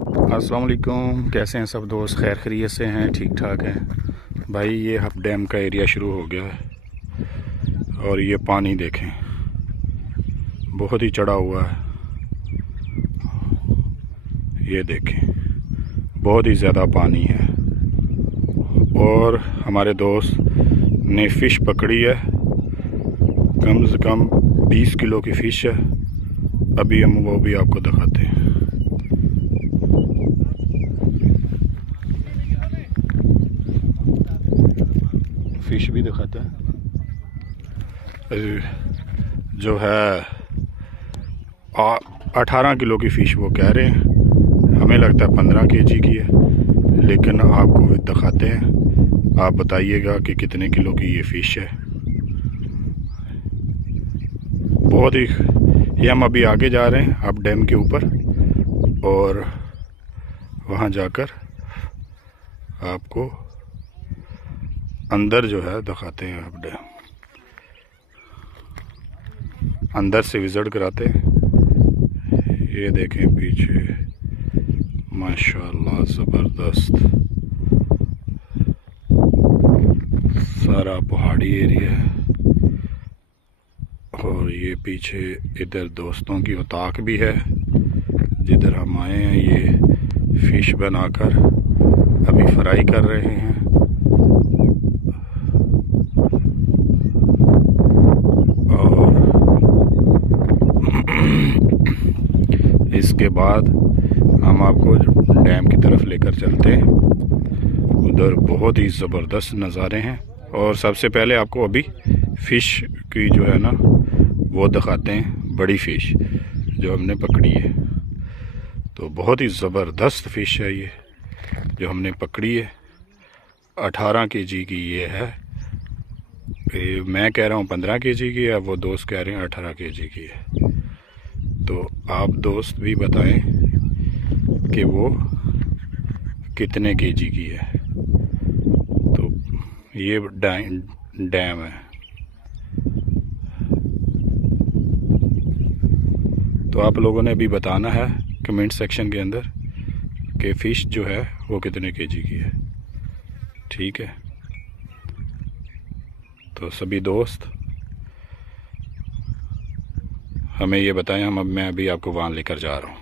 अस्सलाम वालेकुम, कैसे हैं सब दोस्त? खैर खैरियत से हैं, ठीक ठाक हैं भाई। ये हब डैम का एरिया शुरू हो गया है और ये पानी देखें, बहुत ही चढ़ा हुआ है। ये देखें, बहुत ही ज़्यादा पानी है। और हमारे दोस्त ने फ़िश पकड़ी है, कम से कम 20 किलो की फ़िश है। अभी हम वो भी आपको दिखाते हैं। फ़िश भी दिखाते हैं। जो है 18 किलो की फ़िश वो कह रहे हैं, हमें लगता है 15 केजी की है, लेकिन आपको दिखाते हैं। आप बताइएगा कि कितने किलो की ये फ़िश है। बहुत ही, ये हम अभी आगे जा रहे हैं अब डैम के ऊपर, और वहाँ जाकर आपको अंदर जो है दिखाते हैं। अब डैम अंदर से विज़िट कराते हैं। ये देखें पीछे, माशाल्लाह ज़बरदस्त सारा पहाड़ी एरिया है। और ये पीछे इधर दोस्तों की उताक भी है, जिधर हम आए हैं। ये फ़िश बनाकर अभी फ्राई कर रहे हैं। और इसके बाद हम आपको डैम की तरफ लेकर चलते हैं। उधर बहुत ही ज़बरदस्त नज़ारे हैं। और सबसे पहले आपको अभी फ़िश की जो है ना वो दिखाते हैं, बड़ी फ़िश जो हमने पकड़ी है। तो बहुत ही ज़बरदस्त फ़िश है ये जो हमने पकड़ी है। 18 केजी की ये है। मैं कह रहा हूँ 15 केजी की है, वो दोस्त कह रहे हैं 18 केजी की है। तो आप दोस्त भी बताएं कि वो कितने केजी की है। तो ये डैम है। तो आप लोगों ने भी बताना है कमेंट सेक्शन के अंदर कि फ़िश जो है वो कितने केजी की है। ठीक है, तो सभी दोस्त हमें ये बताएं। मैं अभी आपको वहाँ लेकर जा रहा हूँ।